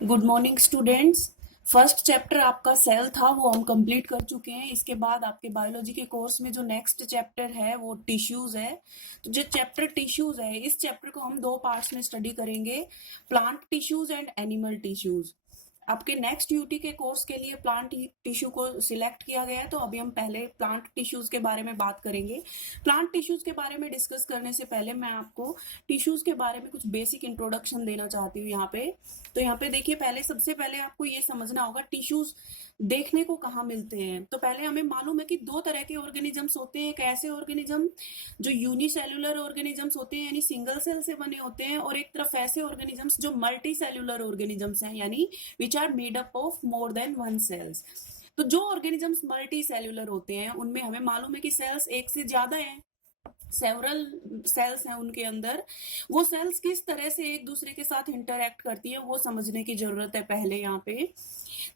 Good morning students. First chapter आपका cell था वो हम कंप्लीट कर चुके हैं। इसके बाद आपके बायोलॉजी के कोर्स में जो नेक्स्ट चैप्टर है वो टिश्यूज है। तो जो चैप्टर टिश्यूज है इस चैप्टर को हम दो पार्ट्स में स्टडी करेंगे, plant tissues and animal tissues. आपके नेक्स्ट यूटी के कोर्स के लिए प्लांट टिश्यू को सिलेक्ट किया गया है, तो अभी हम पहले प्लांट टिश्यूज के बारे में बात करेंगे। प्लांट टिश्यूज के बारे में डिस्कस करने से पहले मैं आपको टिश्यूज के बारे में कुछ बेसिक इंट्रोडक्शन देना चाहती हूँ यहाँ पे। तो यहाँ पे देखिए, पहले सबसे पहले आपको ये समझना होगा टिश्यूज देखने को कहाँ मिलते हैं। तो पहले हमें मालूम है कि दो तरह के ऑर्गेनिजम्स होते हैं। एक ऐसे ऑर्गेनिज्म जो यूनिसेल्युलर ऑर्गेनिजम्स होते हैं यानी सिंगल सेल से बने होते हैं, और एक तरफ ऐसे ऑर्गेनिजम्स जो मल्टी सेल्युलर ऑर्गेनिजम्स हैं यानी which are made up of more than one cells. तो जो ऑर्गेनिजम्स मल्टी सेल्युलर होते हैं उनमें हमें मालूम है कि सेल्स एक से ज्यादा हैं, सेवरल सेल्स हैं उनके अंदर। वो सेल्स किस तरह से एक दूसरे के साथ इंटरैक्ट करती है वो समझने की जरूरत है पहले यहाँ पे।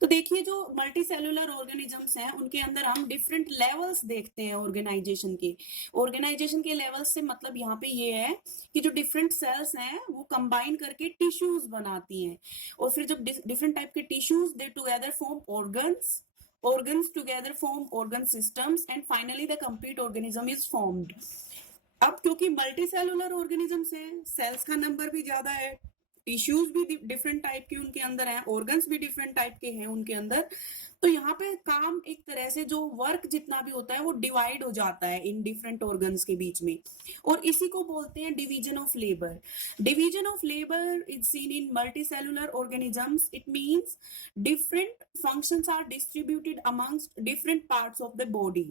तो देखिए, जो मल्टी सेलुलर ऑर्गेनिजम्स हैं उनके अंदर हम डिफरेंट लेवल्स देखते हैं ऑर्गेनाइजेशन के। ऑर्गेनाइजेशन के लेवल्स से मतलब यहाँ पे ये है कि जो डिफरेंट सेल्स हैं वो कंबाइन करके टिश्यूज बनाती हैं, और फिर जब डिफरेंट टाइप के tissues they together form organs, organs together form organ systems, and finally the complete organism is formed। अब क्योंकि मल्टी सेलुलर ऑर्गेनिजम्स हैं, सेल्स का नंबर भी ज्यादा है, टिश्यूज भी डिफरेंट टाइप के उनके अंदर हैं, ऑर्गन्स भी डिफरेंट टाइप के हैं उनके अंदर। तो यहाँ पे काम एक तरह से जो वर्क जितना भी होता है वो डिवाइड हो जाता है इन डिफरेंट ऑर्गन्स के बीच में, और इसी को बोलते हैं division of labour. Division of labour is seen in multicellular organisms. It means different functions are distributed amongst different parts of the body.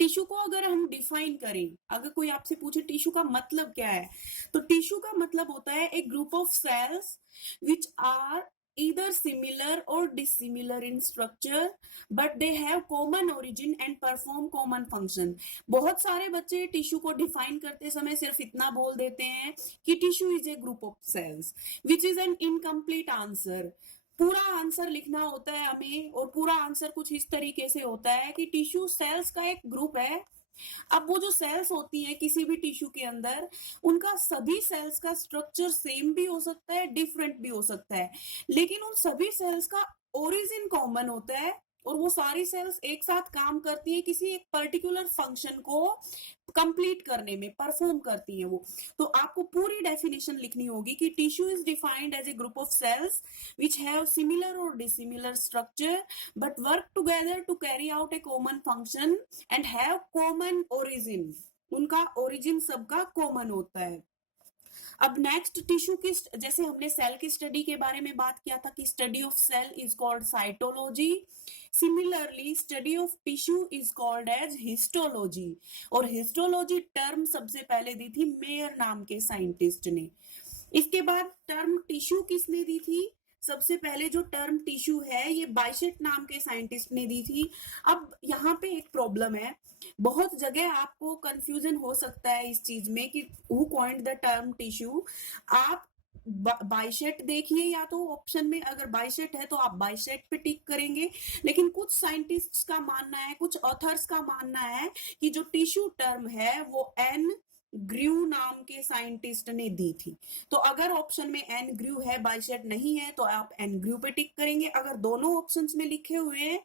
Tissue को अगर हम डिफाइन करें, अगर कोई आपसे पूछे टिश्यू का मतलब क्या है, तो टिश्यू का मतलब होता है एक group of cells which are either similar or dissimilar in structure but they have common origin and perform common function। बहुत सारे बच्चे टिश्यू को डिफाइन करते समय सिर्फ इतना बोल देते हैं कि tissue is a group of cells, which is an incomplete answer. पूरा आंसर लिखना होता है हमें, और पूरा आंसर कुछ इस तरीके से होता है कि टिश्यू सेल्स का एक ग्रुप है। अब वो जो सेल्स होती है किसी भी टिश्यू के अंदर, उनका सभी सेल्स का स्ट्रक्चर सेम भी हो सकता है, डिफरेंट भी हो सकता है, लेकिन उन सभी सेल्स का ओरिजिन कॉमन होता है, और वो सारी सेल्स एक साथ काम करती है किसी एक पर्टिकुलर फंक्शन को कंप्लीट करने में, परफॉर्म करती है वो। तो आपको पूरी डेफिनेशन लिखनी होगी कि tissue is defined as a group of cells which have similar or dissimilar structure but work together to carry out a common function and have common origin। उनका ओरिजिन सबका कॉमन होता है। अब नेक्स्ट टिश्यू की, जैसे हमने cell की study के बारे में बात किया था कि study of cell is called cytology, similarly study of tissue is called as histology. और हिस्टोलॉजी टर्म सबसे पहले दी थी मेयर नाम के साइंटिस्ट ने। इसके बाद टर्म टिश्यू किसने दी थी? सबसे पहले जो टर्म टिश्यू है ये बाइशेट नाम के साइंटिस्ट ने दी थी। अब यहाँ पे एक प्रॉब्लम है, बहुत जगह आपको कंफ्यूजन हो सकता है इस चीज में कि who coined the term tissue. आप बाइशेट देखिए, या तो ऑप्शन में अगर बाइशेट है तो आप बाइशेट पे टिक करेंगे, लेकिन कुछ साइंटिस्ट्स का मानना है, कुछ ऑथर्स का मानना है कि जो टिश्यू टर्म है वो एन ग्रू नाम के साइंटिस्ट ने दी थी। तो अगर ऑप्शन में एन ग्रू है, बाइशेट नहीं है, तो आप एन ग्रू पे टिक करेंगे। अगर दोनों ऑप्शंस में लिखे हुए हैं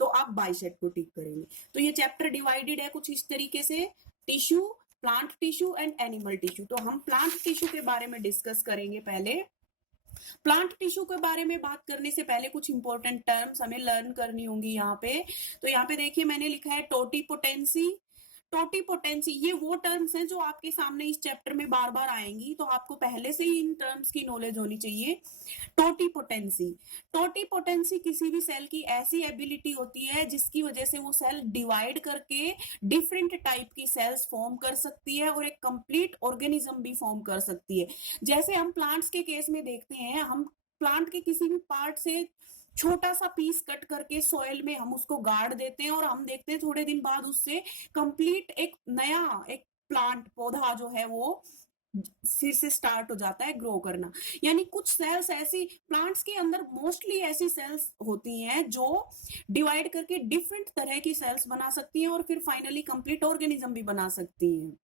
तो आप बाइशेट को टिक करेंगे। तो ये चैप्टर डिवाइडेड है कुछ इस तरीके से, tissue, plant tissue and animal tissue. तो हम प्लांट टिश्यू के बारे में डिस्कस करेंगे पहले। प्लांट टिश्यू के बारे में बात करने से पहले कुछ इंपॉर्टेंट टर्म्स हमें लर्न करनी होंगी यहाँ पे। तो यहाँ पे देखिए मैंने लिखा है टोटीपोटेंसी। टोटीपोटेंसी ये वो टर्म्स हैं जो आपके सामने इस चैप्टर में बार बार आएंगी, तो आपको पहले से ही इन टर्म्स की नॉलेज होनी चाहिए। टोटीपोटेंसी, टोटीपोटेंसी किसी भी सेल की ऐसी एबिलिटी होती है जिसकी वजह से वो सेल डिवाइड करके डिफरेंट टाइप की सेल्स फॉर्म कर सकती है और एक कंप्लीट ऑर्गेनिज्म भी फॉर्म कर सकती है। जैसे हम प्लांट्स के केस में देखते हैं, हम प्लांट के किसी भी पार्ट से छोटा सा पीस कट करके सॉइल में हम उसको गाड़ देते हैं, और हम देखते हैं थोड़े दिन बाद उससे कंप्लीट एक नया एक प्लांट, पौधा जो है वो फिर से स्टार्ट हो जाता है ग्रो करना। यानी कुछ सेल्स ऐसी, प्लांट्स के अंदर मोस्टली ऐसी सेल्स होती हैं जो डिवाइड करके डिफरेंट तरह की सेल्स बना सकती हैं और फिर फाइनली कंप्लीट ऑर्गेनिज्म भी बना सकती हैं।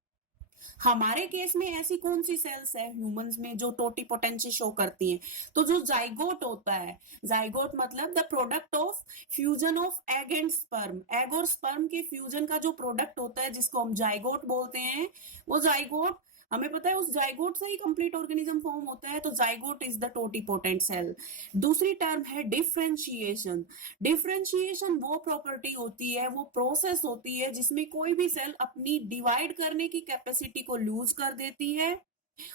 हमारे केस में ऐसी कौन सी सेल्स है ह्यूमंस में जो टोटिपोटेंसी शो करती हैं? तो जो जाइगोट होता है, जाइगोट मतलब the product of fusion of egg and sperm, egg और स्पर्म के फ्यूजन का जो प्रोडक्ट होता है जिसको हम जाइगोट बोलते हैं, वो जाइगोट हमें पता है उस जाइगोट से ही कंप्लीट ऑर्गेनिज्म फॉर्म होता है, तो zygote is the totipotent cell. दूसरी टर्म है डिफरेंशिएशन। डिफरेंशिएशन वो प्रॉपर्टी होती है, वो प्रोसेस होती है जिसमें कोई भी सेल अपनी डिवाइड करने की कैपेसिटी को लूज कर देती है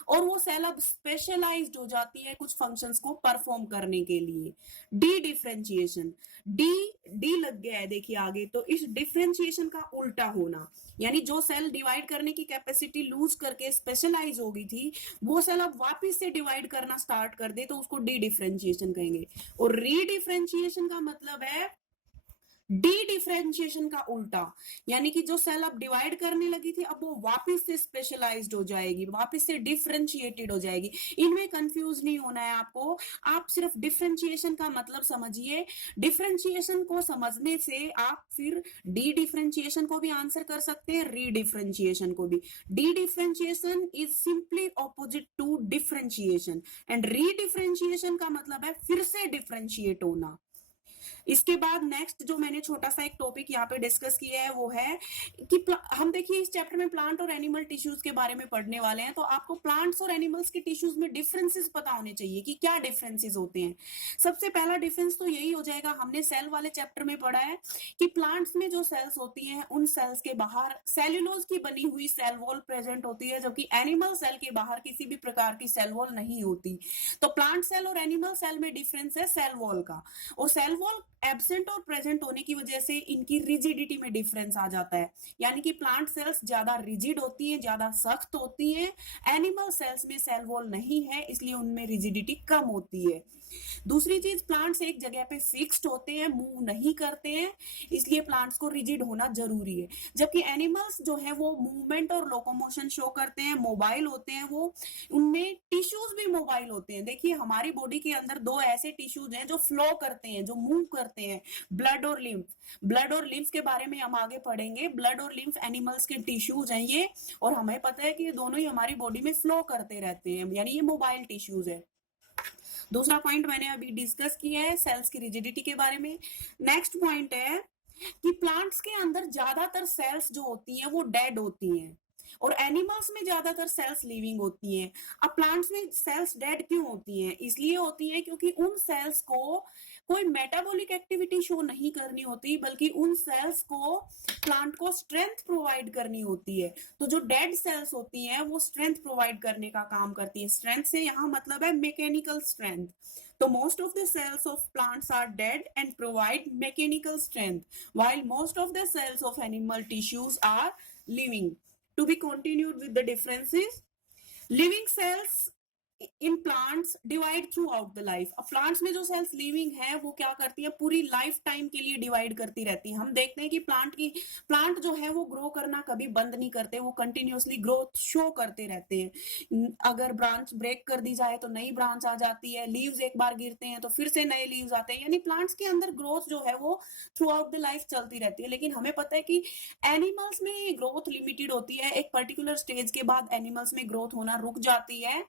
और वो सेल अब स्पेशलाइज्ड हो जाती है कुछ फंक्शंस को परफॉर्म करने के लिए। डी डिफरेंशिएशन, डी डी लग गया है देखिए आगे, तो इस डिफरेंशिएशन का उल्टा होना, यानी जो सेल डिवाइड करने की कैपेसिटी लूज करके स्पेशलाइज हो गई थी वो सेल अब वापस से डिवाइड करना स्टार्ट कर दे तो उसको डी डिफरेंशिएशन कहेंगे। और री डिफरेंशिएशन का मतलब है डी डिफरेंशिएशन का उल्टा, यानी कि जो सेल अब डिवाइड करने लगी थी अब वो वापस से स्पेशलाइज्ड हो जाएगी, वापस से डिफरेंशिएटेड हो जाएगी। इनमें कंफ्यूज नहीं होना है आपको, आप सिर्फ डिफरेंशिएशन का मतलब समझिए। डिफरेंशिएशन को समझने से आप फिर डी डिफरेंशिएशन को भी आंसर कर सकते हैं, री डिफरेंशिएशन को भी। Dedifferentiation is simply opposite to differentiation and redifferentiation का मतलब है फिर से डिफरेंशिएट होना। इसके बाद नेक्स्ट जो मैंने छोटा सा एक टॉपिक यहाँ पे डिस्कस किया है वो है कि हम देखिए इस चैप्टर में प्लांट और एनिमल टिश्यूज के बारे में पढ़ने वाले हैं, तो आपको प्लांट्स और एनिमल्स के टिश्यूज में डिफरेंसेस पता होने चाहिए कि क्या डिफरेंसेस होते हैं। सबसे पहला डिफरेंस तो यही हो जाएगा, हमने सेल वाले चैप्टर में पढ़ा है कि प्लांट्स में जो सेल्स होती हैं उन सेल्स के बाहर सेल्यूलोज की बनी हुई सेल वॉल प्रेजेंट होती है, जबकि एनिमल सेल के बाहर किसी भी प्रकार की सेल वॉल नहीं होती। तो प्लांट सेल और एनिमल सेल में डिफरेंस है सेल वॉल का, और सेल वॉल एब्सेंट और प्रेजेंट होने की वजह से इनकी रिजिडिटी में डिफरेंस आ जाता है, यानी कि प्लांट सेल्स ज्यादा रिजिड होती हैं, ज्यादा सख्त होती हैं। एनिमल सेल्स में सेल वॉल नहीं है इसलिए उनमें रिजिडिटी कम होती है। दूसरी चीज, प्लांट्स एक जगह पे फिक्स्ड होते हैं, मूव नहीं करते हैं, इसलिए प्लांट्स को रिजिड होना जरूरी है। जबकि एनिमल्स जो है वो मूवमेंट और लोकोमोशन शो करते हैं, मोबाइल होते हैं, वो उनमें टिश्यूज भी मोबाइल होते हैं। देखिए हमारी बॉडी के अंदर दो ऐसे टिश्यूज हैं जो फ्लो करते हैं, जो मूव करते हैं, ब्लड और लिम्फ। ब्लड और लिम्फ के बारे में हम आगे पढ़ेंगे। ब्लड और लिम्फ एनिमल्स के टिश्यूज हैं ये, और हमें पता है कि ये दोनों ही हमारी बॉडी में फ्लो करते रहते हैं, यानी ये मोबाइल टिश्यूज है। दूसरा पॉइंट मैंने अभी डिस्कस किया है सेल्स की रिजिडिटी के बारे में। नेक्स्ट पॉइंट है कि प्लांट्स के अंदर ज्यादातर सेल्स जो होती हैं वो डेड होती हैं और एनिमल्स में ज्यादातर सेल्स लिविंग होती हैं। अब प्लांट्स में सेल्स डेड क्यों होती हैं? इसलिए होती हैं क्योंकि उन सेल्स को कोई मेटाबॉलिक एक्टिविटी शो नहीं करनी होती, बल्कि उन सेल्स को प्लांट को स्ट्रेंथ प्रोवाइड करनी होती है। तो जो डेड सेल्स होती हैं वो स्ट्रेंथ प्रोवाइड करने का काम करती है। स्ट्रेंथ से यहाँ मतलब है मैकेनिकल स्ट्रेंथ। तो most of the cells of plants are dead and provide mechanical strength, while most of the cells of animal tissues are living. To be continued with the differences, living cells in plants divide through out the life. अब plants में जो cells living है वो क्या करती है, पूरी life time के लिए डिवाइड करती रहती है। हम देखते हैं कि प्लांट जो है वो ग्रो करना कभी बंद नहीं करते, वो कंटिन्यूअसली ग्रोथ शो करते रहते हैं। अगर ब्रांच ब्रेक कर दी जाए तो नई ब्रांच आ जाती है, लीव्स एक बार गिरते हैं तो फिर से नए लीव्स आते हैं, यानी प्लांट्स के अंदर ग्रोथ जो है वो थ्रू आउट द लाइफ चलती रहती है। लेकिन हमें पता है कि एनिमल्स में ग्रोथ लिमिटेड होती है, एक पर्टिकुलर स्टेज के बाद एनिमल्स में ग्रोथ होना रुक जाती है।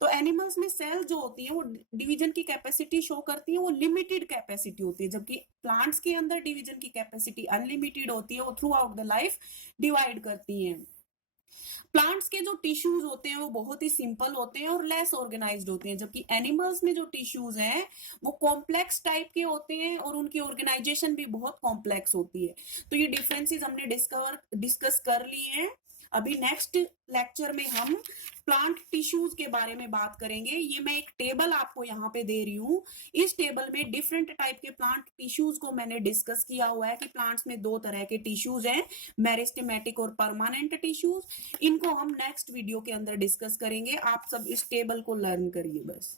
तो एनिमल्स में सेल जो होती है वो डिवीजन की कैपेसिटी शो करती है, वो लिमिटेड कैपेसिटी होती है, जबकि प्लांट्स के अंदर डिवीजन की कैपेसिटी अनलिमिटेड होती है, वो through out the life divide करती हैं। प्लांट्स के जो टिश्यूज होते हैं वो बहुत ही सिंपल होते हैं और लेस ऑर्गेनाइज्ड होते हैं, जबकि एनिमल्स में जो टिश्यूज हैं वो कॉम्प्लेक्स टाइप के होते हैं और उनकी ऑर्गेनाइजेशन भी बहुत कॉम्प्लेक्स होती है। तो ये डिफरेंसेस हमने डिस्कस कर लिए हैं। अभी नेक्स्ट लेक्चर में हम प्लांट टिश्यूज के बारे में बात करेंगे। ये मैं एक टेबल आपको यहाँ पे दे रही हूँ। इस टेबल में डिफरेंट टाइप के प्लांट टिश्यूज को मैंने डिस्कस किया हुआ है कि प्लांट्स में दो तरह के टिश्यूज हैं, मेरिस्टेमेटिक और परमानेंट टिश्यूज। इनको हम नेक्स्ट वीडियो के अंदर डिस्कस करेंगे। आप सब इस टेबल को लर्न करिए बस।